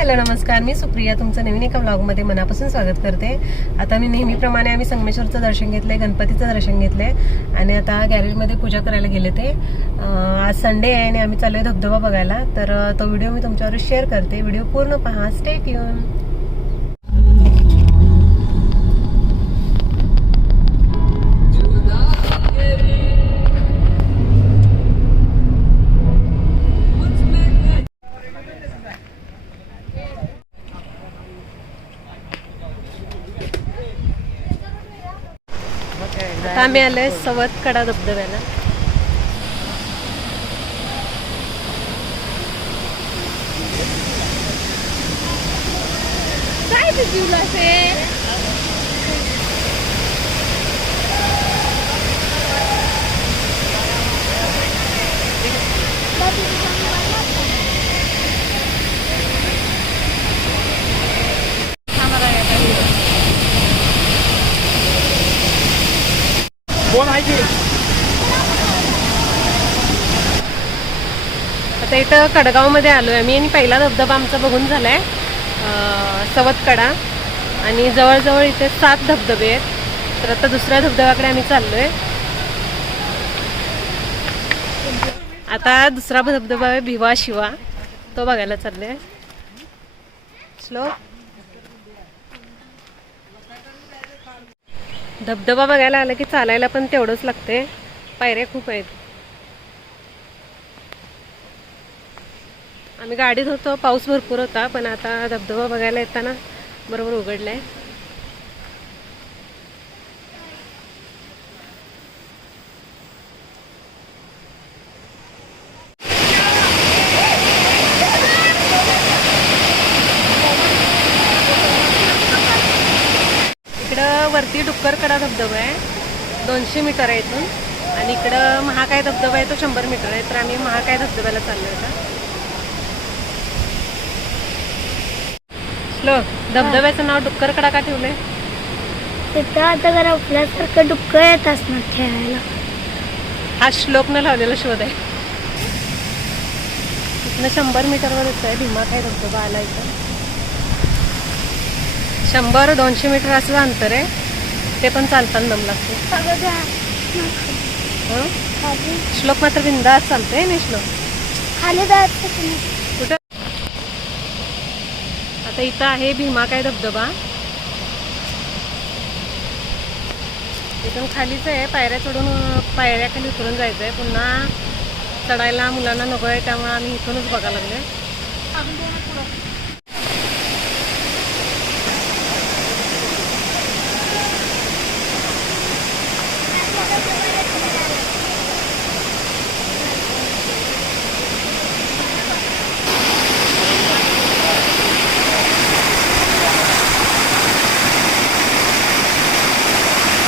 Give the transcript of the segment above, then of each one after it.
Hello नमस्कार. मी सुप्रिया तुमचं नवीन एका ब्लॉगमध्ये मनापासून स्वागत करते. आता मी नेहमीप्रमाणे आम्ही संगमेश्वरचं दर्शन घेतलंय गणपतीचं दर्शन घेतलंय आणि आता गॅरेजमध्ये पूजा करायला गेले ते. आज संडे आहे आणि आम्ही चाललोय धबधबा बघायला. तर तो व्हिडिओ मी तुमच्यावर शेअर करते. व्हिडिओ पूर्ण पहा. स्टेट येऊन आम्ही आलोय सवत कडा धबधब्याला. काय ते जीवला असेल कोण आहे की? आता इथं कडगावमध्ये आलोय आम्ही आणि पहिला धबधबा आमचा बघून झालाय. अं, सवतकडा. आणि जवळजवळ इथे सात धबधबे आहेत. तर आता दुसऱ्या धबधब्याकडे आम्ही चाललोय. आता दुसरा धबधबा आहे भिवा शिवा. तो बघायला चाललोय. स्लो धबधबा बघायला आला की चालायला पण तेवढंच लागते. पायऱ्या खूप आहेत. आम्ही गाडीत होतो पाऊस भरपूर होता पण आता धबधबा बघायला येताना बरोबर उघडलाय. डुक्करकडा धबधबा आहे. दोनशे मीटर आहे इथून. आणि इकडं महाकाय धबधबा आहे तो शंभर मीटर आहे. तर आम्ही महाकाय धबधब्याला चाललोय आता. श्लोक धबधब्याचं नाव डुक्करकडा का ठेवलंय? तिथं आता जरा आपल्यासारखं डुक्क येत असणार खेळायला. हा श्लोकनं लावलेला शोध आहे. इथनं शंभर मीटरवरच आहे भीमाकाय धबधबा आला इथं. शंभर दोनशे मीटर असं अंतर आहे. ते पण चालताना दम लागते. हं? श्लोक मात्र बिंदास चालतंय ना श्लोक? खाली जायचं कुठं? आता इथं आहे भीमा काय धबधबा. इथून खालीच आहे पायऱ्या चढून पायऱ्या खाली उतरून जायचं आहे पुन्हा चढायला मुलांना नको आहे त्यामुळे आम्ही इथूनच बघायला आहे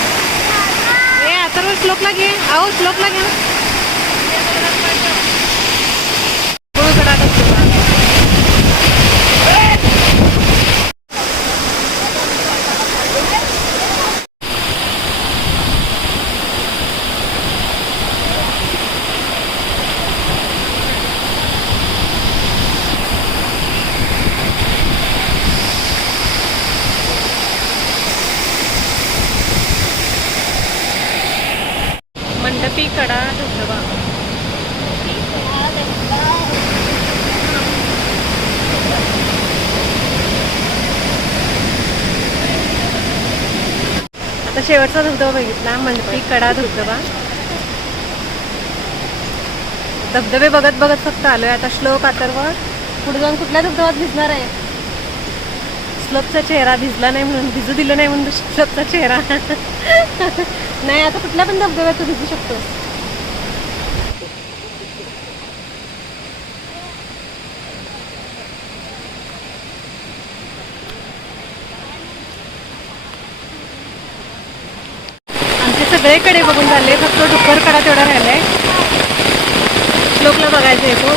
ए आता रोज श्लोकला घे आहो श्लोकला घे गुळगडा धबधबा. मंडपी कडा धबधबा आता शेवटचा धबधबा बघितला मंडपी कडा धबधबा. धबधबे बघत बघत फक्त आलोय आता श्लोक अथर्व पुढे जाऊन कुठल्या धबधब्यात भिजणार आहे? श्लोकचा चेहरा भिजला नाही म्हणून भिजू दिलं नाही म्हणून श्लोकचा चेहरा. नाही आता कुठल्या पण धबधब्यात तू भिजू शकतो कडे बघून झाले फक्त डुक्कर कडा तेवढा राहिला आहे लोकला बघायचं येतो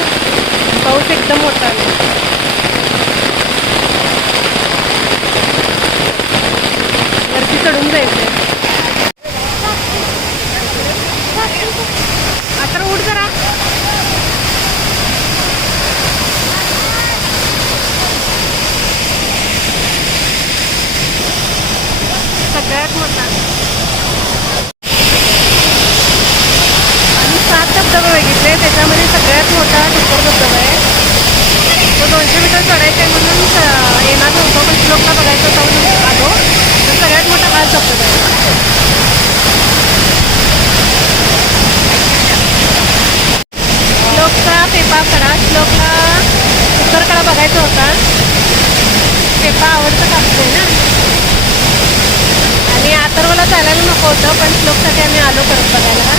पाऊस एकदम मोठा आला वरती चढून जायचं आता उठ जरा. सगळ्यात मोठा. श्लोकचा पेपा कडा श्लोकला उत्तरकडा बघायचा होता. पेपा आवडतं कापतोय ना? आणि अथर्वला चालायला नको होतं पण श्लोकसाठी आम्ही आलो परत बघायला.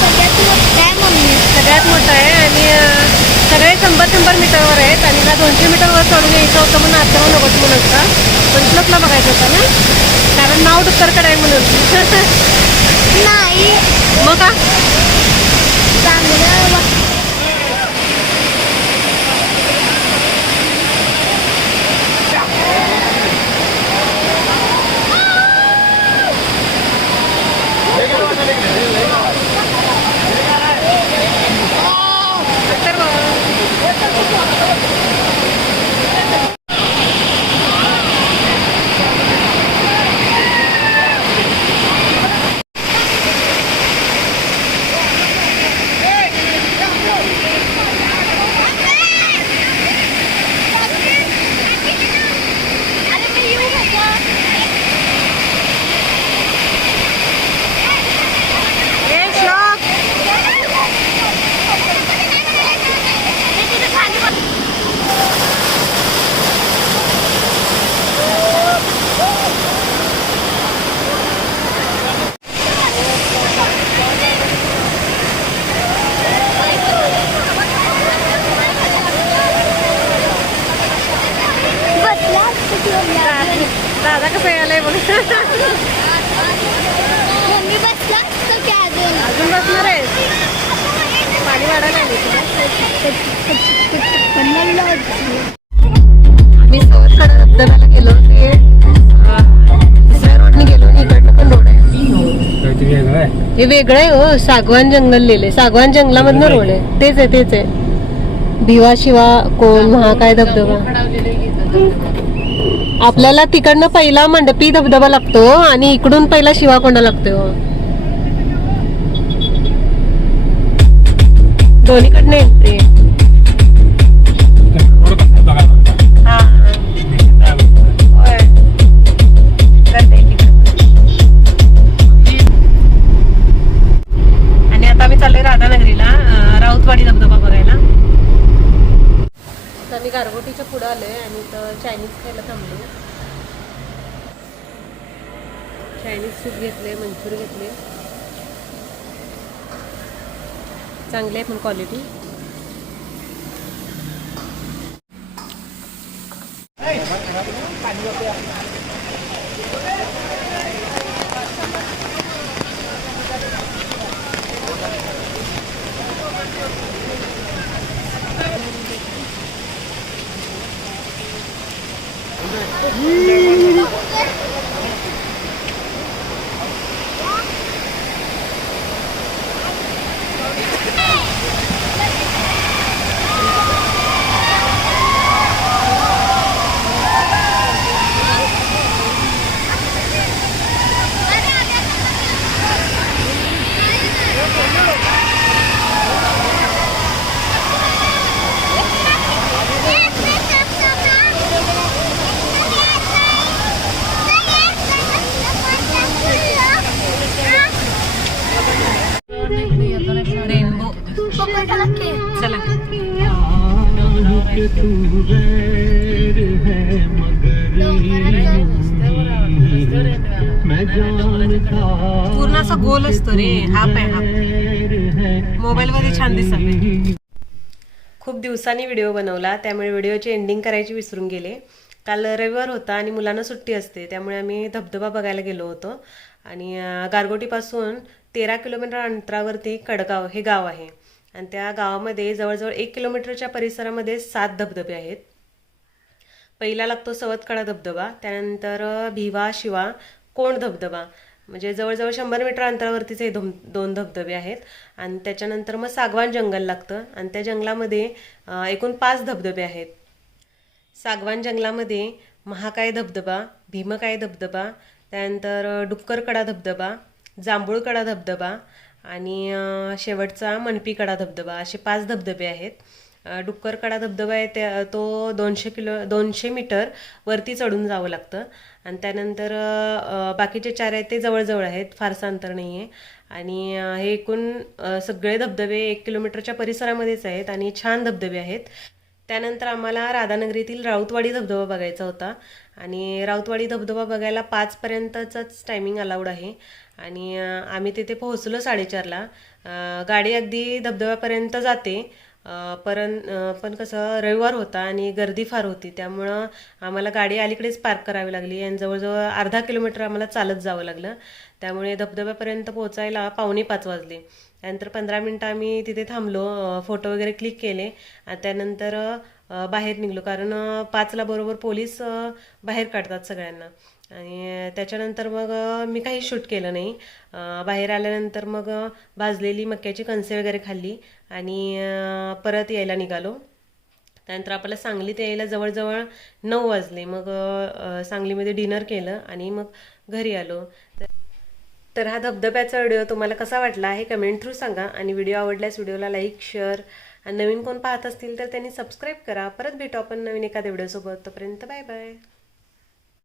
सगळ्यात मोठं आहे मम्मी सगळ्यात मोठा आहे आणि सगळे शंभर शंभर मीटरवर आहेत आणि मला दोनशे मीटरवर चढून यायचं होतं म्हणून अथर्व नकोच म्हणत होता. पण श्लोकला बघायचं होतं ना? कारण नाव डुक्करकडे आहे म्हणून. नाही. मग का? चांगलं वा- अथर्व अरे मी येऊ का? ए श्लोक मी तिथे खाली बस- बसला असतं की मम्मी. दादा कसं यायलाय बघ मम्मी बसला असतं की अजून अजून बसणार आहे पाणी वाढायला लागले मी सवतकडे धबधब्याला गेलो ते दुसऱ्या रोडने गेलो आणि इकडनं पण रोड आहे काहीतरी वेगळं आहे हे वेगळं आहे हो. सागवान जंगल लिहिले. सागवान जंगलामधनं रोड आहे. तेच आहे तेच आहे. भिवा शिवा कोण महाकाय धबधबा. आपल्याला तिकडनं पहिला मंडपी धबधबा लागतो आणि इकडून पहिला शिवा कोंडा लागतो दोन्हीकडनं एंट्री गारगोटीच्या पुढं आलो आहे आणि तर चायनीज खायला थांबलो चायनीज सूप घेतले मंचुरी घेतले. चांगले आहे पण क्वालिटी Yeah. पूर्ण असा गोल असतो रे हाफ आहे हाफ. मोबाईल मध्ये छान दिसत खूप दिवसांनी व्हिडिओ बनवला त्यामुळे व्हिडिओची एंडिंग करायची विसरून गेले. काल रविवार होता आणि मुलांना सुट्टी असते त्यामुळे आम्ही धबधबा बघायला गेलो होतो. आणि गारगोटीपासून तेरा किलोमीटर अंतरावरती कडगाव हे गाव आहे. आणि त्या गावामध्ये जवळजवळ एक किलोमीटरच्या परिसरामध्ये सात धबधबे आहेत. पहिला लागतो सवतकडा धबधबा त्यानंतर भिवा शिवा कोण धबधबा. म्हणजे जवळजवळ शंभर मीटर अंतरावरतीच हे दोन दोन धबधबे आहेत. आणि त्याच्यानंतर मग सागवान जंगल लागतं. आणि त्या जंगलामध्ये एकूण पाच धबधबे आहेत. सागवान जंगलामध्ये महाकाय धबधबा भीमकाय धबधबा त्यानंतर डुक्करकडा धबधबा जांभूळकडा धबधबा आणि शेवटचा शेवटचा मनपीकडा धबधबा असे पाच धबधबे आहेत. डुक्कर डुक्करकडा धबधबा आहे त्या तो दोनशे किलो दोनशे मीटर वरती चढून जावं लागतं. आणि त्यानंतर बाकीचे चार आहेत ते जवळजवळ आहेत फारसं अंतर नाही आहे आणि हे एकूण सगळे धबधबे एक किलोमीटरच्या परिसरामध्येच आहेत आणि छान धबधबे आहेत. त्यानंतर आम्हाला राधानगरीतील राऊतवाडी धबधबा बघायचा होता. आणि राऊतवाडी धबधबा बघायला पाचपर्यंतचाच टायमिंग अलाउड आहे. आणि आम्ही तिथे पोहोचलो साडेचारला. गाडी अगदी धबधब्यापर्यंत जाते. अ, परं पण कसं रविवार होता आणि गर्दी फार होती. त्यामुळं आम्हाला गाडी अलीकडेच पार्क करावी लागली आणि जवळजवळ अर्धा किलोमीटर आम्हाला चालत जावं लागलं. त्यामुळे धबधब्यापर्यंत पोहोचायला पावणे पाच वाजले. त्यानंतर पंधरा मिनटं आम्ही तिथे थांबलो फोटो वगैरे क्लिक केले. आणि त्यानंतर बाहेर निघलो. कारण पाचला बरोबर पोलीस बाहेर काढतात सगळ्यांना. आणि त्याच्यानंतर मग मी काही शूट केलं नाही. बाहेर आल्यानंतर मग भाजलेली मक्याची कणसे वगैरे खाल्ली आणि परत यायला निघालो. त्यानंतर आपल्याला सांगलीत यायला जवळजवळ नऊ वाजले. मग सांगलीमध्ये डिनर केलं आणि मग घरी आलो. तर- तर हा धबधब्याचा व्हिडिओ तुम्हाला कसा वाटला हे कमेंट थ्रू सांगा आणि व्हिडिओ आवडल्यास व्हिडिओला लाईक शेअर आणि नवीन कोण पाहत असतील तर त्यांनी सबस्क्राईब करा. परत भेटू आपण नवीन एखाद्या व्हिडिओसोबत तोपर्यंत बाय बाय